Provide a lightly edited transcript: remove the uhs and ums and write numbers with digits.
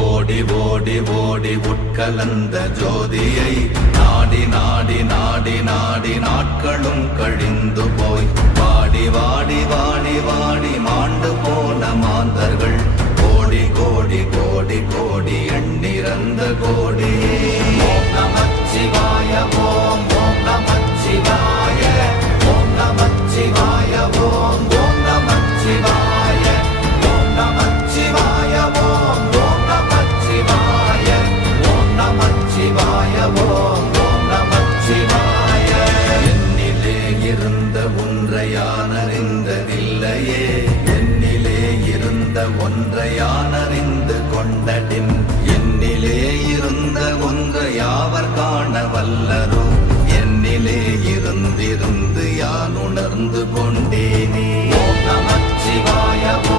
ஓடி ஓடி ஓடி உட்கலந்த ஜோதியை நாடி நாடி நாடி நாடி நாட்களும் கழிந்து போய் வாடி வாடி வாடி வாடி மாண்டு போன மாந்தர்கள் கோடி கோடி கோடி கோடி எண்ணிறந்த கோடி. ஓம் நமச்சிவாய ஓம் ஓம் நமச்சிவாய ஓம் நமச்சிவாய ஓம் ஓம் நமச்சிவாய ஓம் நமச்சிவாய ஓம் ஓம் நமச்சிவாய ஓம் நமச்சிவாய ஓம் ஓம் நமச்சிவாய. என்னிலே இருந்த ஒன்றை யான் அறிந்ததில்லையே, என்னிலே இருந்த ஒன்றை யான்